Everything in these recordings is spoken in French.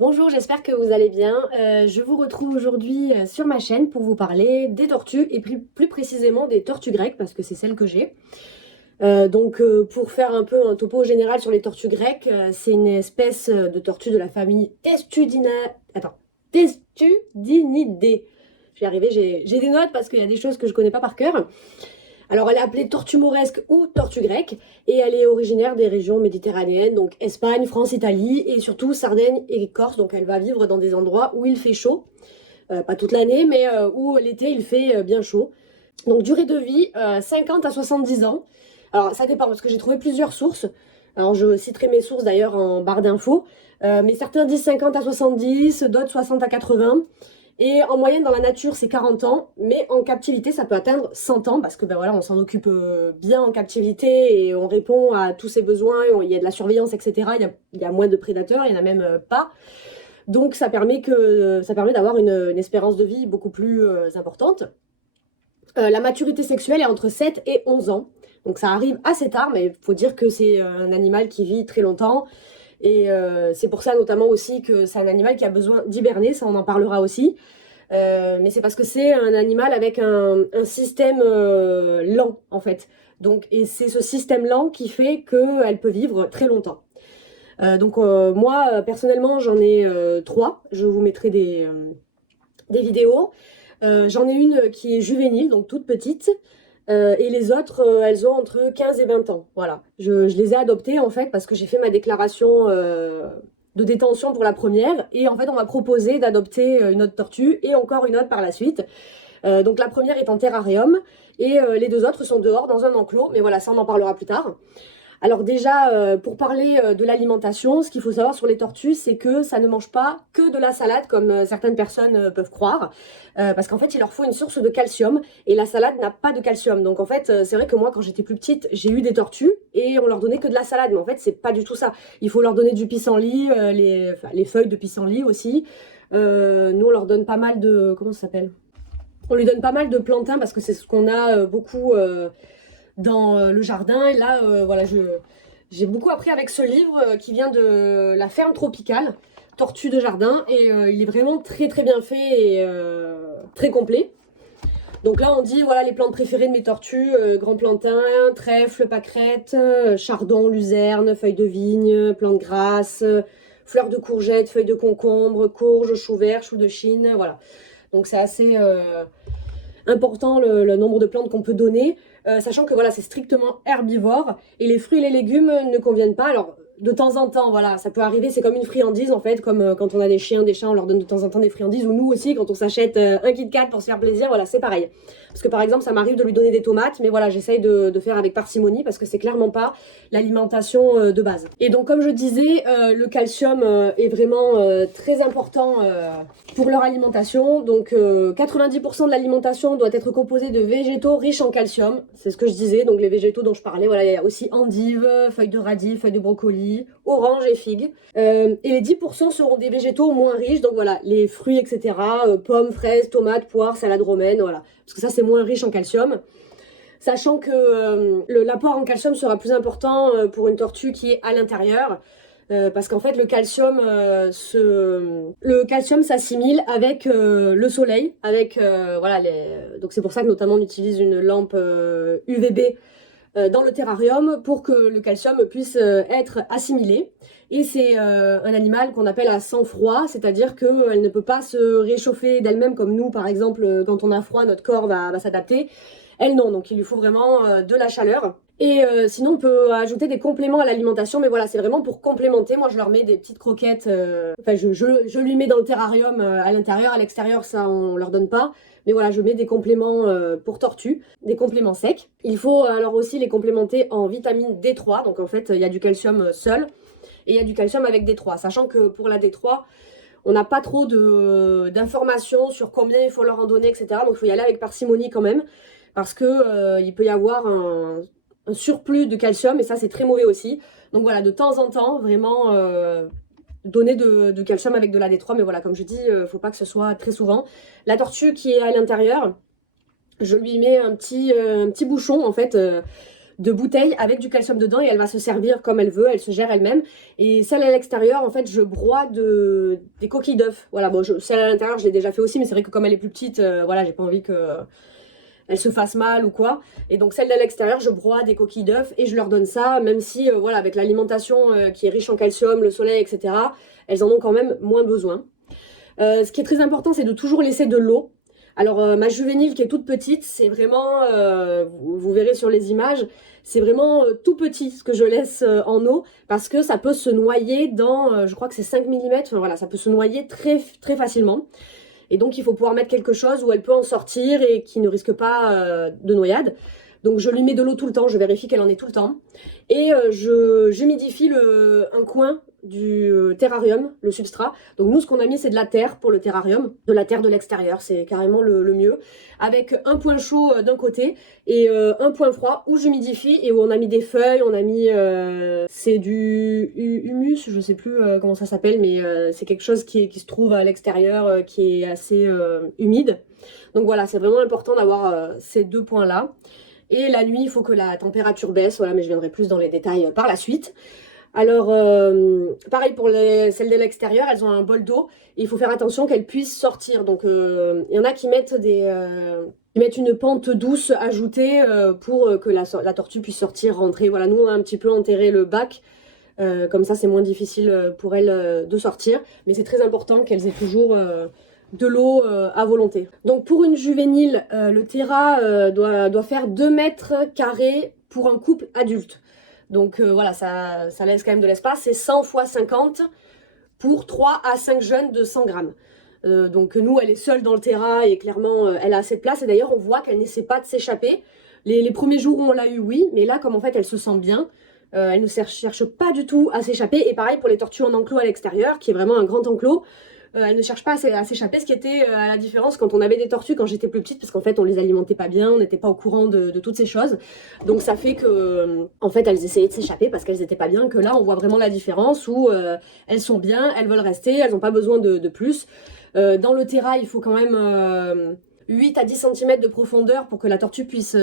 Bonjour, j'espère que vous allez bien. Je vous retrouve aujourd'hui sur ma chaîne pour vous parler des tortues et plus précisément des tortues grecques parce que c'est celles que j'ai. Pour faire un peu un topo général sur les tortues grecques, c'est une espèce de tortue de la famille Testudinidae. Je vais y arriver, j'ai des notes parce qu'il y a des choses que je connais pas par cœur. Alors, elle est appelée tortue mauresque ou tortue grecque et elle est originaire des régions méditerranéennes, donc Espagne, France, Italie et surtout Sardaigne et Corse. Donc, elle va vivre dans des endroits où il fait chaud, pas toute l'année, mais où l'été il fait bien chaud. Donc, durée de vie 50 à 70 ans. Alors, ça dépend parce que j'ai trouvé plusieurs sources. Alors, je citerai mes sources d'ailleurs en barre d'infos. Mais certains disent 50 à 70, d'autres 60 à 80. Et en moyenne, dans la nature, c'est 40 ans, mais en captivité, ça peut atteindre 100 ans, parce que ben voilà, on s'en occupe bien en captivité et on répond à tous ses besoins, il y a de la surveillance, etc. Il y a moins de prédateurs, il n'y en a même pas. Donc ça permet d'avoir une espérance de vie beaucoup plus importante. La maturité sexuelle est entre 7 et 11 ans. Donc ça arrive assez tard, mais il faut dire que c'est un animal qui vit très longtemps. Et c'est pour ça notamment aussi que c'est un animal qui a besoin d'hiberner, ça on en parlera aussi. Mais c'est parce que c'est un animal avec un système lent en fait. Et c'est ce système lent qui fait qu'elle peut vivre très longtemps. Moi, personnellement, j'en ai trois. Je vous mettrai des vidéos. J'en ai une qui est juvénile, donc toute petite. Et les autres, elles ont entre 15 et 20 ans. Voilà. Je les ai adoptées en fait parce que j'ai fait ma déclaration de détention pour la première. Et en fait, on m'a proposé d'adopter une autre tortue et encore une autre par la suite. Donc la première est en terrarium et les deux autres sont dehors dans un enclos. Mais voilà, ça on en parlera plus tard. Alors déjà, pour parler de l'alimentation, ce qu'il faut savoir sur les tortues, c'est que ça ne mange pas que de la salade comme certaines personnes peuvent croire, parce qu'en fait, il leur faut une source de calcium, et la salade n'a pas de calcium. Donc en fait, c'est vrai que moi, quand j'étais plus petite, j'ai eu des tortues, et on leur donnait que de la salade, mais en fait, c'est pas du tout ça. Il faut leur donner du pissenlit, les feuilles de pissenlit aussi. Nous, on leur donne pas mal de... Comment ça s'appelle? On lui donne pas mal de plantains, parce que c'est ce qu'on a beaucoup... dans le jardin. Et là, voilà, j'ai beaucoup appris avec ce livre qui vient de La Ferme Tropicale, Tortue de jardin. Et il est vraiment très très bien fait et très complet. Donc là, on dit, voilà, les plantes préférées de mes tortues, grand plantain, trèfle, pâquerette, chardon, luzerne, feuilles de vigne, plantes grasses, fleurs de courgettes, feuilles de concombre, courges, choux verts, choux de Chine, voilà. Donc c'est assez important le nombre de plantes qu'on peut donner, sachant que voilà, c'est strictement herbivore et les fruits et les légumes ne conviennent pas. Alors de temps en temps, voilà, ça peut arriver, c'est comme une friandise en fait, comme quand on a des chiens, des chats, on leur donne de temps en temps des friandises, ou nous aussi quand on s'achète un Kit Kat pour se faire plaisir, voilà, c'est pareil. Parce que par exemple, ça m'arrive de lui donner des tomates, mais voilà, j'essaye de faire avec parcimonie parce que c'est clairement pas l'alimentation de base. Et donc comme je disais, le calcium est vraiment très important pour leur alimentation. Donc 90% de l'alimentation doit être composée de végétaux riches en calcium, c'est ce que je disais. Donc les végétaux dont je parlais, voilà, il y a aussi endives, feuilles de radis, feuilles de brocoli, oranges et figues. Et les 10% seront des végétaux moins riches, donc voilà, les fruits, etc. Pommes, fraises, tomates, poires, salade romaine, voilà. Parce que ça, c'est moins riche en calcium. Sachant que l'apport en calcium sera plus important pour une tortue qui est à l'intérieur. Parce qu'en fait, le calcium s'assimile avec le soleil, avec voilà, donc c'est pour ça que notamment on utilise une lampe UVB dans le terrarium pour que le calcium puisse être assimilé. Et c'est un animal qu'on appelle à sang froid, c'est-à-dire qu'elle ne peut pas se réchauffer d'elle-même comme nous, par exemple, quand on a froid, notre corps va s'adapter. Elle non, donc il lui faut vraiment de la chaleur. Et sinon, on peut ajouter des compléments à l'alimentation, mais voilà, c'est vraiment pour complémenter. Moi, je leur mets des petites croquettes. Enfin, je lui mets dans le terrarium à l'intérieur, à l'extérieur, ça, on leur donne pas. Mais voilà, je mets des compléments pour tortues, des compléments secs. Il faut alors aussi les complémenter en vitamine D3. Donc en fait, il y a du calcium seul et il y a du calcium avec D3. Sachant que pour la D3, on n'a pas trop d'informations sur combien il faut leur en donner, etc. Donc il faut y aller avec parcimonie quand même. Parce que il peut y avoir un surplus de calcium et ça c'est très mauvais aussi. Donc voilà, de temps en temps, vraiment donner de calcium avec de la D3, mais voilà, comme je dis, faut pas que ce soit très souvent. La tortue qui est à l'intérieur, je lui mets un petit bouchon en fait de bouteille avec du calcium dedans et elle va se servir comme elle veut, elle se gère elle-même. Et celle à l'extérieur, en fait, je broie des coquilles d'œufs. Voilà, bon, celle à l'intérieur, je l'ai déjà fait aussi, mais c'est vrai que comme elle est plus petite, voilà, j'ai pas envie que elle se fasse mal ou quoi. Et donc celle de l'extérieur, je broie des coquilles d'œufs et je leur donne ça, même si, voilà, avec l'alimentation qui est riche en calcium, le soleil, etc., elles en ont quand même moins besoin. Ce qui est très important, c'est de toujours laisser de l'eau. Alors ma juvénile qui est toute petite, c'est vraiment, vous verrez sur les images, c'est vraiment tout petit ce que je laisse en eau parce que ça peut se noyer dans, je crois que c'est 5 mm, enfin voilà, ça peut se noyer très, très facilement. Et donc il faut pouvoir mettre quelque chose où elle peut en sortir et qui ne risque pas de noyade. Donc je lui mets de l'eau tout le temps, je vérifie qu'elle en est tout le temps. Et j'humidifie un coin du terrarium, le substrat. Donc nous ce qu'on a mis c'est de la terre pour le terrarium, de la terre de l'extérieur, c'est carrément le mieux. Avec un point chaud d'un côté et un point froid où j'humidifie et où on a mis des feuilles, on a mis... c'est du humus, je sais plus comment ça s'appelle, mais c'est quelque chose qui se trouve à l'extérieur, qui est assez humide. Donc voilà, c'est vraiment important d'avoir ces deux points-là. Et la nuit, il faut que la température baisse, voilà, mais je viendrai plus dans les détails par la suite. Alors, pareil pour celles de l'extérieur, elles ont un bol d'eau et il faut faire attention qu'elles puissent sortir. Donc, il y en a qui mettent une pente douce ajoutée pour que la tortue puisse sortir, rentrer. Voilà, nous on a un petit peu enterré le bac, comme ça c'est moins difficile pour elles de sortir. Mais c'est très important qu'elles aient toujours de l'eau à volonté. Donc pour une juvénile, le terra doit faire 2 mètres carrés pour un couple adulte. Donc voilà, ça laisse quand même de l'espace. C'est 100 x 50 pour 3 à 5 jeunes de 100 grammes. Donc nous, elle est seule dans le terra et clairement, elle a assez de place. Et d'ailleurs, on voit qu'elle n'essaie pas de s'échapper. Les premiers jours où on l'a eu, oui. Mais là, comme en fait, elle se sent bien, elle ne cherche pas du tout à s'échapper. Et pareil pour les tortues en enclos à l'extérieur, qui est vraiment un grand enclos. Elle ne cherche pas à s'échapper, ce qui était à la différence quand on avait des tortues quand j'étais plus petite, parce qu'en fait on les alimentait pas bien, on n'était pas au courant de toutes ces choses. Donc ça fait que en fait elles essayaient de s'échapper parce qu'elles étaient pas bien, que là on voit vraiment la différence où elles sont bien, elles veulent rester, elles n'ont pas besoin de plus. Dans le terra, il faut quand même 8 à 10 cm de profondeur pour que la tortue puisse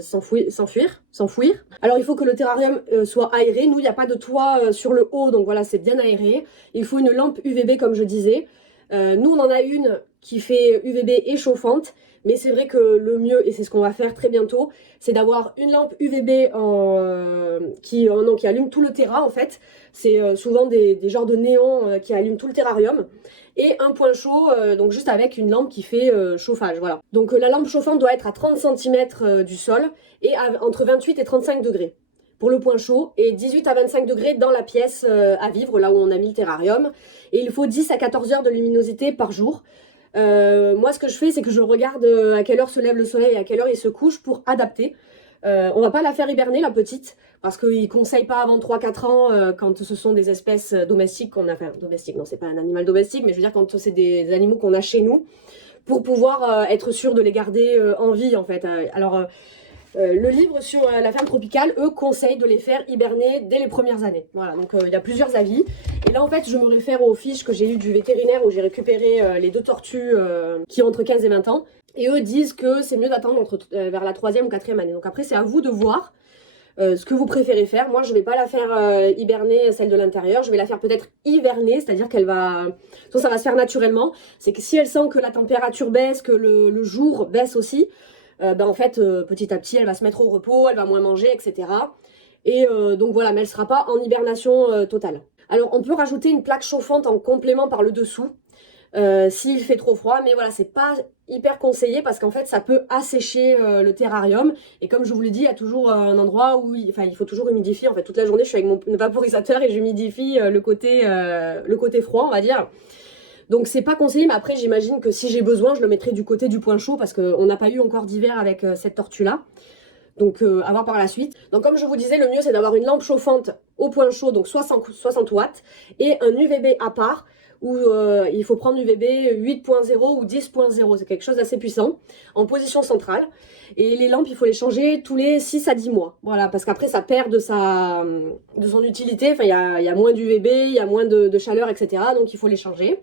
s'enfouir. Alors il faut que le terrarium soit aéré. Nous, il n'y a pas de toit sur le haut, donc voilà, c'est bien aéré. Il faut une lampe UVB, comme je disais. Nous, on en a une qui fait UVB et chauffante. Mais c'est vrai que le mieux, et c'est ce qu'on va faire très bientôt, c'est d'avoir une lampe UVB qui allume tout le terra en fait. C'est souvent des genres de néons qui allument tout le terrarium. Et un point chaud, donc juste avec une lampe qui fait chauffage, voilà. Donc la lampe chauffante doit être à 30 cm du sol et entre 28 et 35 degrés pour le point chaud et 18 à 25 degrés dans la pièce à vivre, là où on a mis le terrarium. Et il faut 10 à 14 heures de luminosité par jour. Moi ce que je fais c'est que je regarde à quelle heure se lève le soleil et à quelle heure il se couche pour adapter. On va pas la faire hiberner la petite parce qu'ils conseillent pas avant 3-4 ans quand ce sont des espèces domestiques qu'on a, enfin domestiques non c'est pas un animal domestique mais je veux dire quand c'est des animaux qu'on a chez nous pour pouvoir être sûr de les garder en vie en fait. Alors le livre sur la ferme tropicale, eux, conseillent de les faire hiberner dès les premières années. Voilà, donc il y a plusieurs avis. Et là, en fait, je me réfère aux fiches que j'ai eues du vétérinaire où j'ai récupéré les 2 tortues qui ont entre 15 et 20 ans. Et eux disent que c'est mieux d'attendre vers la 3e ou 4e année. Donc après, c'est à vous de voir ce que vous préférez faire. Moi, je vais pas la faire hiberner, celle de l'intérieur. Je vais la faire peut-être hiverner, c'est-à-dire qu'elle va... ça va se faire naturellement. C'est que si elle sent que la température baisse, que le jour baisse aussi, en fait, petit à petit, elle va se mettre au repos, elle va moins manger, etc. Et donc voilà, mais elle sera pas en hibernation totale. Alors, on peut rajouter une plaque chauffante en complément par le dessous, s'il fait trop froid, mais voilà, c'est pas hyper conseillé parce qu'en fait, ça peut assécher le terrarium. Et comme je vous l'ai dit, il y a toujours un endroit où il faut toujours humidifier. En fait, toute la journée, je suis avec mon vaporisateur et j'humidifie le côté froid, on va dire. Donc c'est pas conseillé, mais après j'imagine que si j'ai besoin, je le mettrai du côté du point chaud parce qu'on n'a pas eu encore d'hiver avec cette tortue-là. Donc à voir par la suite. Donc comme je vous disais, le mieux c'est d'avoir une lampe chauffante au point chaud, donc 60 watts, et un UVB à part, où il faut prendre l'UVB 8.0 ou 10.0, c'est quelque chose d'assez puissant, en position centrale. Et les lampes, il faut les changer tous les 6 à 10 mois. Voilà, parce qu'après, ça perd de son utilité. Enfin, il y a moins d'UVB, il y a moins de chaleur, etc. Donc, il faut les changer.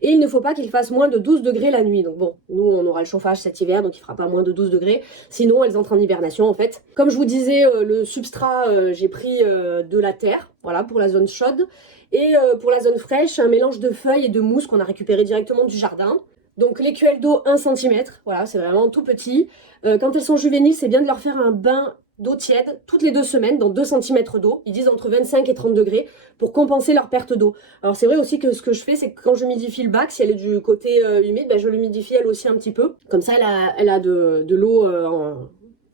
Et il ne faut pas qu'il fasse moins de 12 degrés la nuit. Donc bon, nous, on aura le chauffage cet hiver, donc il fera pas moins de 12 degrés. Sinon, elles entrent en hibernation, en fait. Comme je vous disais, le substrat, j'ai pris de la terre, voilà, pour la zone chaude. Et pour la zone fraîche, un mélange de feuilles et de mousse qu'on a récupéré directement du jardin. Donc l'écuelle d'eau 1 cm, voilà, c'est vraiment tout petit. Quand elles sont juvéniles, c'est bien de leur faire un bain d'eau tiède toutes les 2 semaines dans 2 cm d'eau. Ils disent entre 25 et 30 degrés pour compenser leur perte d'eau. Alors c'est vrai aussi que ce que je fais, c'est que quand je humidifie le bac, si elle est du côté humide, ben, je l'humidifie elle aussi un petit peu. Comme ça, elle a de l'eau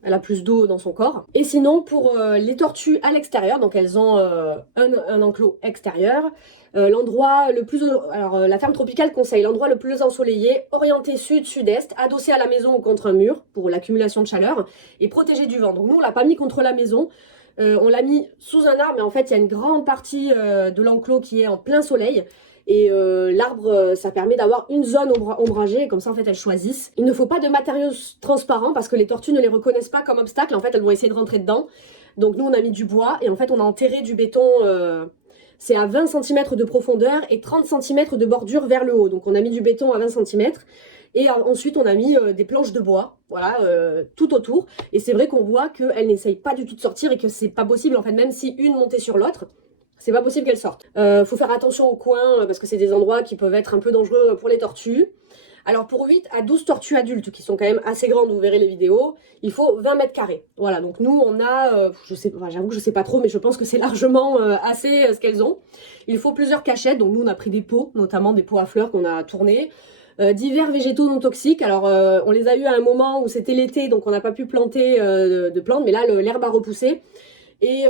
elle a plus d'eau dans son corps. Et sinon, pour les tortues à l'extérieur, donc elles ont un enclos extérieur, l'endroit le plus... Alors, la ferme tropicale conseille l'endroit le plus ensoleillé, orienté sud-sud-est, adossé à la maison ou contre un mur pour l'accumulation de chaleur et protégé du vent. Donc nous, on l'a pas mis contre la maison, on l'a mis sous un arbre, mais en fait, il y a une grande partie de l'enclos qui est en plein soleil. Et l'arbre, ça permet d'avoir une zone ombragée, comme ça en fait elles choisissent. Il ne faut pas de matériaux transparents parce que les tortues ne les reconnaissent pas comme obstacle, en fait elles vont essayer de rentrer dedans. Donc nous on a mis du bois et en fait on a enterré du béton, c'est à 20 cm de profondeur et 30 cm de bordure vers le haut. Donc on a mis du béton à 20 cm et ensuite on a mis des planches de bois, voilà, tout autour. Et c'est vrai qu'on voit qu'elles n'essayent pas du tout de sortir et que c'est pas possible en fait, même si une montait sur l'autre. C'est pas possible qu'elles sortent. Faut faire attention aux coins parce que c'est des endroits qui peuvent être un peu dangereux pour les tortues. Alors pour 8 à 12 tortues adultes qui sont quand même assez grandes, vous verrez les vidéos, il faut 20 mètres carrés. Voilà, donc nous on a, j'avoue que je sais pas trop, mais je pense que c'est largement assez ce qu'elles ont. Il faut plusieurs cachettes, donc nous on a pris des pots, notamment des pots à fleurs qu'on a tournés. Divers végétaux non toxiques, alors on les a eu à un moment où c'était l'été, donc on n'a pas pu planter de plantes, mais là l'herbe a repoussé. Et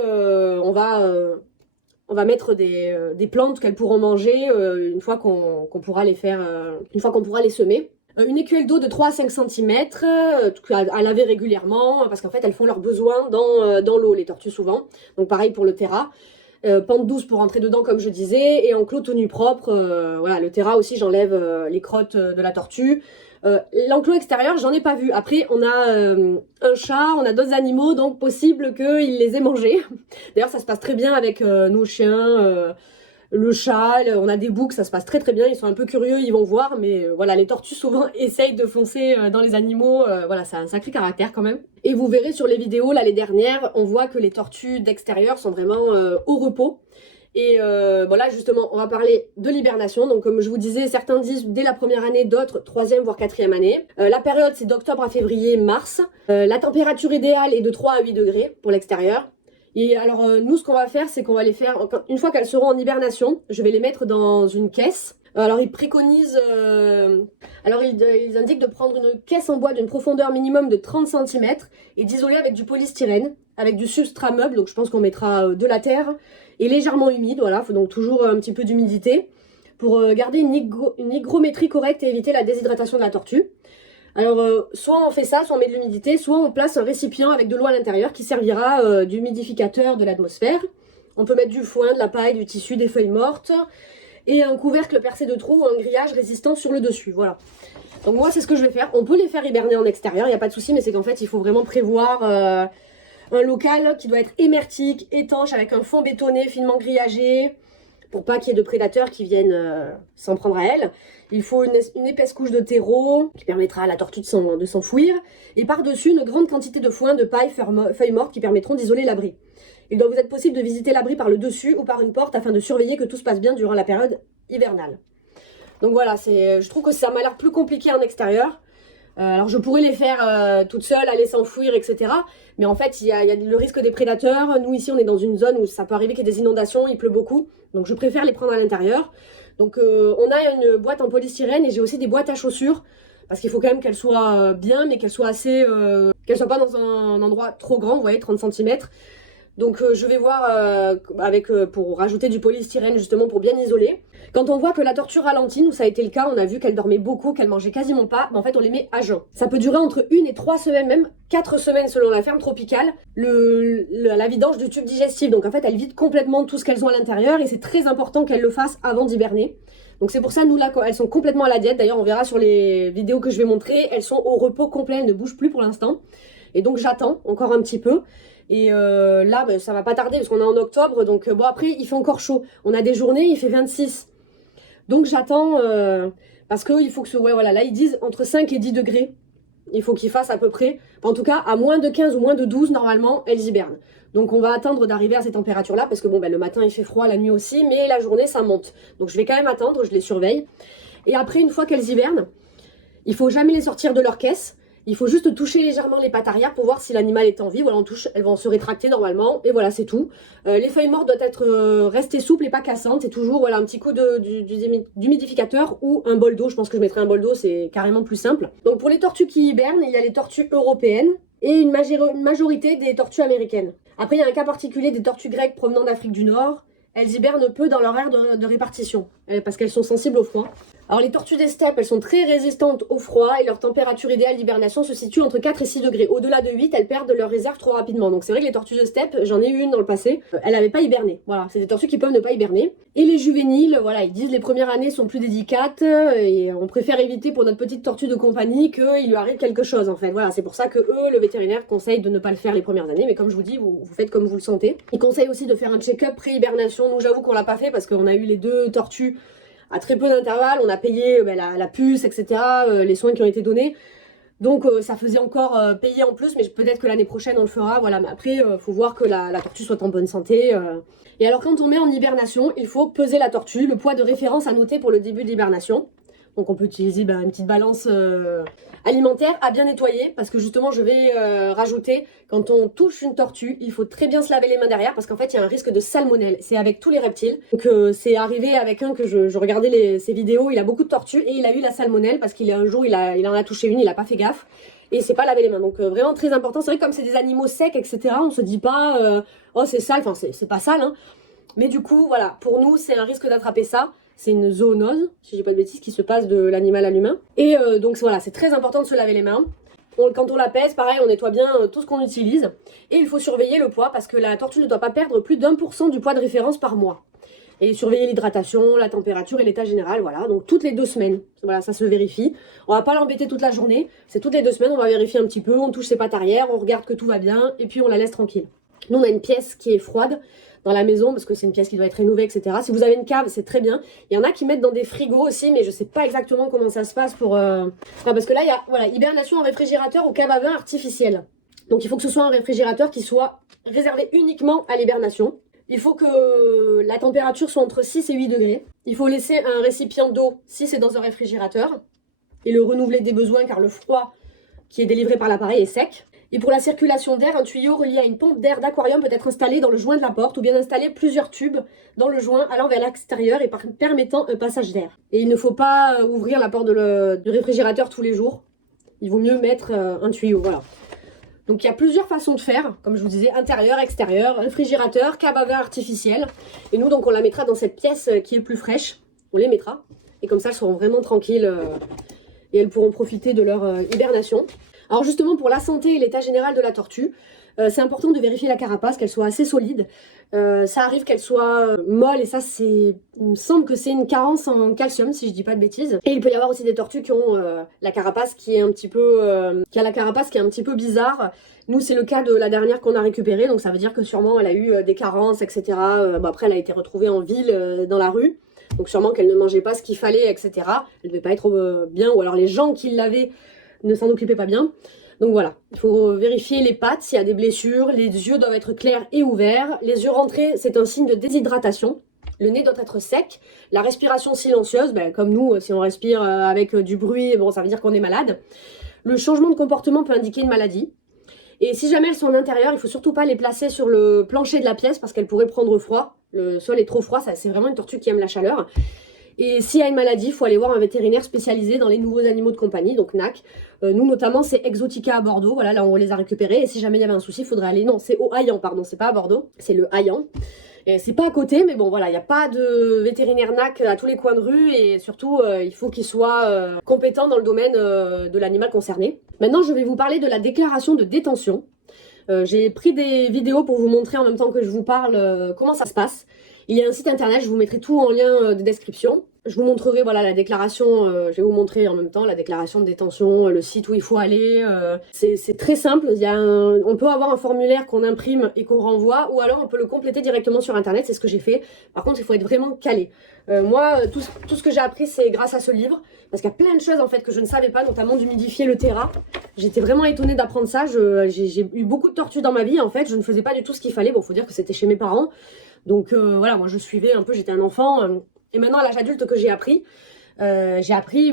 on va mettre des plantes qu'elles pourront manger une fois qu'on pourra les faire, une fois qu'on pourra les semer. Une écuelle d'eau de 3 à 5 cm à laver régulièrement parce qu'en fait elles font leurs besoins dans l'eau, les tortues souvent. Donc pareil pour le terra. Pente douce pour rentrer dedans comme je disais et enclos tout nu propre. Voilà, le terra aussi j'enlève les crottes de la tortue. L'enclos extérieur, j'en ai pas vu. Après, on a un chat, on a d'autres animaux, donc possible qu'ils les aient mangés. D'ailleurs, ça se passe très bien avec nos chiens, le chat, on a des boucs, ça se passe très très bien. Ils sont un peu curieux, ils vont voir, mais voilà, les tortues souvent essayent de foncer dans les animaux. Voilà, ça a un sacré caractère quand même. Et vous verrez sur les vidéos, là, les dernières, on voit que les tortues d'extérieur sont vraiment au repos. Et voilà, justement, on va parler de l'hibernation. Donc, comme je vous disais, certains disent dès la première année, d'autres 3e voire 4e année. La période, c'est d'octobre à février, mars. La température idéale est de 3 à 8 degrés pour l'extérieur. Et alors, nous, ce qu'on va faire, c'est qu'on va les faire, une fois qu'elles seront en hibernation, je vais les mettre dans une caisse. Alors, ils préconisent... ils indiquent de prendre une caisse en bois d'une profondeur minimum de 30 cm et d'isoler avec du polystyrène, avec du substrat meuble. Donc, je pense qu'on mettra de la terre et légèrement humide. Voilà, il faut donc toujours un petit peu d'humidité pour garder une hygrométrie correcte et éviter la déshydratation de la tortue. Alors, soit on fait ça, soit on met de l'humidité, soit on place un récipient avec de l'eau à l'intérieur qui servira d'humidificateur de l'atmosphère. On peut mettre du foin, de la paille, du tissu, des feuilles mortes et un couvercle percé de trous ou un grillage résistant sur le dessus. Voilà. Donc moi, c'est ce que je vais faire. On peut les faire hiberner en extérieur, il n'y a pas de souci, mais c'est qu'en fait, il faut vraiment prévoir un local qui doit être hémertique, étanche, avec un fond bétonné, finement grillagé, pour pas qu'il y ait de prédateurs qui viennent s'en prendre à elle. Il faut une épaisse couche de terreau qui permettra à la tortue de s'enfouir. Et par-dessus, une grande quantité de foin, de paille, feuilles mortes qui permettront d'isoler l'abri. Il doit vous être possible de visiter l'abri par le dessus ou par une porte afin de surveiller que tout se passe bien durant la période hivernale. Donc voilà, je trouve que ça m'a l'air plus compliqué en extérieur. Alors je pourrais les faire toutes seules, aller s'enfouir, etc. Mais en fait, il y a le risque des prédateurs. Nous ici, on est dans une zone où ça peut arriver qu'il y ait des inondations, il pleut beaucoup. Donc je préfère les prendre à l'intérieur. Donc on a une boîte en polystyrène et j'ai aussi des boîtes à chaussures. Parce qu'il faut quand même qu'elles soient bien, mais qu'elles soient assez... qu'elles soient pas dans un endroit trop grand, vous voyez, 30 cm. Donc je vais voir pour rajouter du polystyrène justement pour bien isoler. Quand on voit que la tortue ralentit, nous ça a été le cas, on a vu qu'elle dormait beaucoup, qu'elle mangeait quasiment pas, mais en fait on les met à jeun. Ça peut durer entre 1 et 3 semaines, même 4 semaines selon la ferme tropicale, la vidange du tube digestif. Donc en fait elles vident complètement tout ce qu'elles ont à l'intérieur et c'est très important qu'elles le fassent avant d'hiberner. Donc c'est pour ça, nous là, elles sont complètement à la diète. D'ailleurs, on verra sur les vidéos que je vais montrer, elles sont au repos complet, elles ne bougent plus pour l'instant. Et donc j'attends encore un petit peu. Et là, ça va pas tarder parce qu'on est en octobre. Donc bon, après, il fait encore chaud. On a des journées, il fait 26. Donc j'attends parce qu'il faut que ce... Ouais, voilà, là, ils disent entre 5 et 10 degrés. Il faut qu'il fasse à peu près. Enfin, en tout cas, à moins de 15 ou moins de 12, normalement, elles hibernent. Donc on va attendre d'arriver à ces températures-là parce que bon, le matin, il fait froid, la nuit aussi. Mais la journée, ça monte. Donc je vais quand même attendre, je les surveille. Et après, une fois qu'elles hibernent, il faut jamais les sortir de leur caisse. Il faut juste toucher légèrement les pattes arrière pour voir si l'animal est en vie. Voilà, on touche, elles vont se rétracter normalement. Et voilà, c'est tout. Les feuilles mortes doivent être restées souples et pas cassantes. C'est toujours voilà, un petit coup d'humidificateur ou un bol d'eau. Je pense que je mettrai un bol d'eau, c'est carrément plus simple. Donc pour les tortues qui hibernent, il y a les tortues européennes et une majorité des tortues américaines. Après, il y a un cas particulier des tortues grecques provenant d'Afrique du Nord. Elles hibernent peu dans leur aire de répartition parce qu'elles sont sensibles au froid. Alors les tortues des steppes, elles sont très résistantes au froid et leur température idéale d'hibernation se situe entre 4 et 6 degrés. Au-delà de 8, elles perdent leur réserve trop rapidement. Donc c'est vrai que les tortues de steppe, j'en ai eu une dans le passé, elles n'avaient pas hiberné. Voilà, c'est des tortues qui peuvent ne pas hiberner. Et les juvéniles, voilà, ils disent les premières années sont plus délicates et on préfère éviter pour notre petite tortue de compagnie qu'il lui arrive quelque chose en fait. Voilà, c'est pour ça que eux, le vétérinaire conseille de ne pas le faire les premières années, mais comme je vous dis, vous faites comme vous le sentez. Il conseille aussi de faire un check-up pré-hibernation. Nous j'avoue qu'on l'a pas fait parce qu'on a eu les deux tortues à très peu d'intervalle, on a payé la puce, etc., les soins qui ont été donnés. Donc ça faisait encore payer en plus, mais peut-être que l'année prochaine on le fera. Voilà, mais après, faut voir que la tortue soit en bonne santé. Et alors quand on met en hibernation, il faut peser la tortue, le poids de référence à noter pour le début de l'hibernation. Donc on peut utiliser une petite balance alimentaire à bien nettoyer parce que justement je vais rajouter, quand on touche une tortue, il faut très bien se laver les mains derrière parce qu'en fait il y a un risque de salmonelle. C'est avec tous les reptiles. Donc c'est arrivé avec un que je regardais ses vidéos, il a beaucoup de tortues et il a eu la salmonelle parce qu'il un jour il en a touché une, il a pas fait gaffe et il s'est pas lavé les mains. Donc vraiment très important. C'est vrai que comme c'est des animaux secs, etc., on se dit pas oh c'est sale, enfin c'est pas sale, hein. Mais du coup voilà, pour nous c'est un risque d'attraper ça. C'est une zoonose, si je dis pas de bêtises, qui se passe de l'animal à l'humain. Et donc voilà, c'est très important de se laver les mains. Quand on la pèse, pareil, on nettoie bien tout ce qu'on utilise. Et il faut surveiller le poids parce que la tortue ne doit pas perdre plus d'1% du poids de référence par mois. Et surveiller l'hydratation, la température et l'état général, voilà. Donc toutes les 2 semaines, voilà, ça se vérifie. On va pas l'embêter toute la journée. C'est toutes les 2 semaines, on va vérifier un petit peu, on touche ses pattes arrière, on regarde que tout va bien et puis on la laisse tranquille. Nous, on a une pièce qui est froide dans la maison parce que c'est une pièce qui doit être rénovée, etc. Si vous avez une cave, c'est très bien. Il y en a qui mettent dans des frigos aussi, mais je sais pas exactement comment ça se passe pour... parce que là, il y a voilà, hibernation en réfrigérateur ou cave à vin artificielle. Donc il faut que ce soit un réfrigérateur qui soit réservé uniquement à l'hibernation. Il faut que la température soit entre 6 et 8 degrés. Il faut laisser un récipient d'eau si c'est dans un réfrigérateur et le renouveler des besoins car le froid qui est délivré par l'appareil est sec. Et pour la circulation d'air, un tuyau relié à une pompe d'air d'aquarium peut être installé dans le joint de la porte ou bien installer plusieurs tubes dans le joint allant vers l'extérieur et permettant un passage d'air. Et il ne faut pas ouvrir la porte du réfrigérateur tous les jours. Il vaut mieux mettre un tuyau, voilà. Donc il y a plusieurs façons de faire, comme je vous disais, intérieur, extérieur, réfrigérateur, cave à vin artificielle. Et nous, donc, on la mettra dans cette pièce qui est plus fraîche. On les mettra. Et comme ça, elles seront vraiment tranquilles et elles pourront profiter de leur hibernation. Alors justement, pour la santé et l'état général de la tortue, c'est important de vérifier la carapace, qu'elle soit assez solide. Ça arrive qu'elle soit molle et ça, il me semble que c'est une carence en calcium, si je dis pas de bêtises. Et il peut y avoir aussi des tortues qui ont la carapace qui est un petit peu bizarre. Nous, c'est le cas de la dernière qu'on a récupérée, donc ça veut dire que sûrement elle a eu des carences, etc. Après, elle a été retrouvée en ville, dans la rue. Donc sûrement qu'elle ne mangeait pas ce qu'il fallait, etc. Elle devait pas être bien, ou alors les gens qui l'avaient ne s'en occupaient pas bien. Donc voilà, il faut vérifier les pattes, s'il y a des blessures, les yeux doivent être clairs et ouverts. Les yeux rentrés, c'est un signe de déshydratation. Le nez doit être sec, la respiration silencieuse, comme nous, si on respire avec du bruit, bon, ça veut dire qu'on est malade. Le changement de comportement peut indiquer une maladie. Et si jamais elles sont en intérieur, il ne faut surtout pas les placer sur le plancher de la pièce parce qu'elles pourraient prendre froid. Le sol est trop froid, c'est vraiment une tortue qui aime la chaleur. Et s'il y a une maladie, il faut aller voir un vétérinaire spécialisé dans les nouveaux animaux de compagnie, donc NAC. Nous notamment, c'est Exotica à Bordeaux, voilà, là on les a récupérés. Et si jamais il y avait un souci, il faudrait aller, non, c'est au Haillan, pardon, c'est pas à Bordeaux, c'est le Haillan. C'est pas à côté, mais bon voilà, il n'y a pas de vétérinaire NAC à tous les coins de rue et surtout il faut qu'il soit compétent dans le domaine de l'animal concerné. Maintenant, je vais vous parler de la déclaration de détention. J'ai pris des vidéos pour vous montrer en même temps que je vous parle comment ça se passe. Il y a un site internet, je vous mettrai tout en lien de description. Je vous montrerai voilà la déclaration, je vais vous montrer en même temps la déclaration de détention, le site où il faut aller. C'est très simple, on peut avoir un formulaire qu'on imprime et qu'on renvoie, ou alors on peut le compléter directement sur internet, c'est ce que j'ai fait. Par contre, il faut être vraiment calé. Moi, tout ce que j'ai appris, c'est grâce à ce livre, parce qu'il y a plein de choses en fait que je ne savais pas, notamment d'humidifier le terrain. J'étais vraiment étonnée d'apprendre ça, j'ai eu beaucoup de tortues dans ma vie en fait, je ne faisais pas du tout ce qu'il fallait. Bon, faut dire que c'était chez mes parents, donc voilà, moi je suivais un peu, j'étais un enfant. Et maintenant, à l'âge adulte que j'ai appris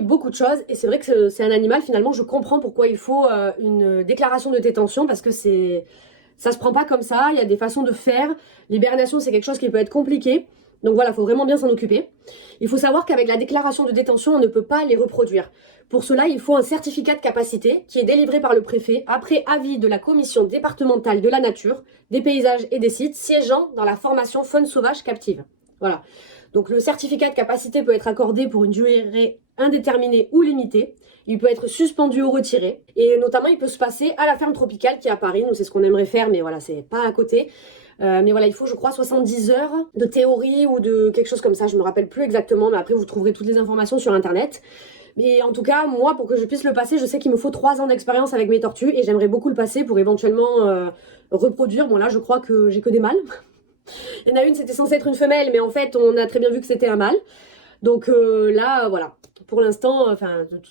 beaucoup de choses. Et c'est vrai que c'est un animal, finalement, je comprends pourquoi il faut une déclaration de détention, parce que ça se prend pas comme ça, il y a des façons de faire. L'hibernation, c'est quelque chose qui peut être compliqué. Donc voilà, il faut vraiment bien s'en occuper. Il faut savoir qu'avec la déclaration de détention, on ne peut pas les reproduire. Pour cela, il faut un certificat de capacité qui est délivré par le préfet après avis de la commission départementale de la nature, des paysages et des sites siégeant dans la formation faune sauvage captive. Voilà. Donc le certificat de capacité peut être accordé pour une durée indéterminée ou limitée. Il peut être suspendu ou retiré. Et notamment, il peut se passer à la ferme tropicale qui est à Paris. Nous, c'est ce qu'on aimerait faire, mais voilà, c'est pas à côté. Mais voilà, il faut, je crois, 70 heures de théorie ou de quelque chose comme ça. Je me rappelle plus exactement, mais après, vous trouverez toutes les informations sur Internet. Mais en tout cas, moi, pour que je puisse le passer, je sais qu'il me faut 3 ans d'expérience avec mes tortues. Et j'aimerais beaucoup le passer pour éventuellement reproduire. Bon, là, je crois que j'ai que des mâles. Il y en a une, c'était censé être une femelle, mais en fait, on a très bien vu que c'était un mâle. Donc là, voilà. Pour l'instant,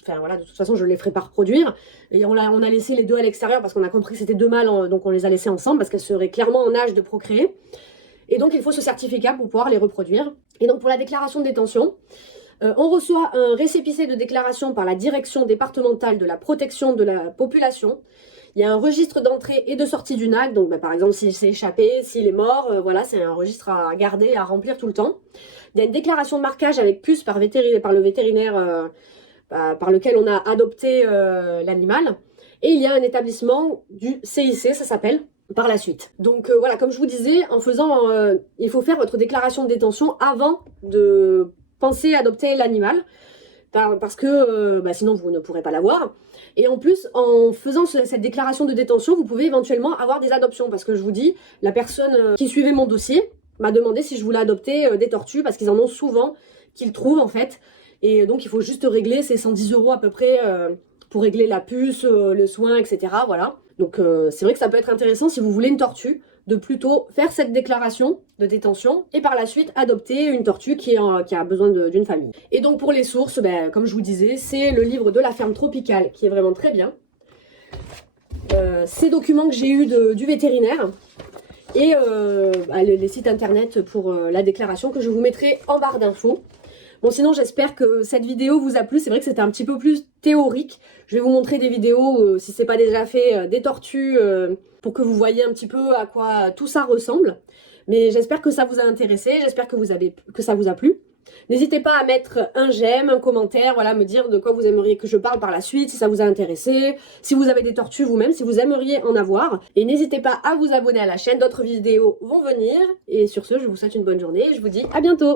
voilà, de toute façon, je ne les ferai pas reproduire. Et on a laissé les deux à l'extérieur parce qu'on a compris que c'était deux mâles, donc on les a laissés ensemble parce qu'elles seraient clairement en âge de procréer. Et donc, il faut ce certificat pour pouvoir les reproduire. Et donc, pour la déclaration de détention, on reçoit un récépissé de déclaration par la direction départementale de la protection de la population. Il y a un registre d'entrée et de sortie du NAC, donc par exemple s'il s'est échappé, s'il est mort, voilà, c'est un registre à garder, à remplir tout le temps. Il y a une déclaration de marquage avec puce par le vétérinaire par lequel on a adopté l'animal. Et il y a un établissement du CIC, ça s'appelle, par la suite. Donc voilà, comme je vous disais, il faut faire votre déclaration de détention avant de penser adopter l'animal, parce que sinon vous ne pourrez pas l'avoir. Et en plus, en faisant cette déclaration de détention, vous pouvez éventuellement avoir des adoptions. Parce que je vous dis, la personne qui suivait mon dossier m'a demandé si je voulais adopter des tortues, parce qu'ils en ont souvent, qu'ils trouvent en fait. Et donc il faut juste régler ces 110 € à peu près pour régler la puce, le soin, etc. Voilà. Donc c'est vrai que ça peut être intéressant si vous voulez une tortue, de plutôt faire cette déclaration de détention et par la suite adopter une tortue qui a besoin d'une famille. Et donc pour les sources, comme je vous disais, c'est le livre de la ferme tropicale qui est vraiment très bien. Ces documents que j'ai eus du vétérinaire et les sites internet pour la déclaration que je vous mettrai en barre d'infos. Bon, sinon, j'espère que cette vidéo vous a plu. C'est vrai que c'était un petit peu plus théorique. Je vais vous montrer des vidéos, si c'est pas déjà fait, des tortues, pour que vous voyez un petit peu à quoi tout ça ressemble. Mais j'espère que ça vous a intéressé, j'espère que ça vous a plu. N'hésitez pas à mettre un j'aime, un commentaire, voilà, me dire de quoi vous aimeriez que je parle par la suite, si ça vous a intéressé, si vous avez des tortues vous-même, si vous aimeriez en avoir. Et n'hésitez pas à vous abonner à la chaîne, d'autres vidéos vont venir. Et sur ce, je vous souhaite une bonne journée et je vous dis à bientôt.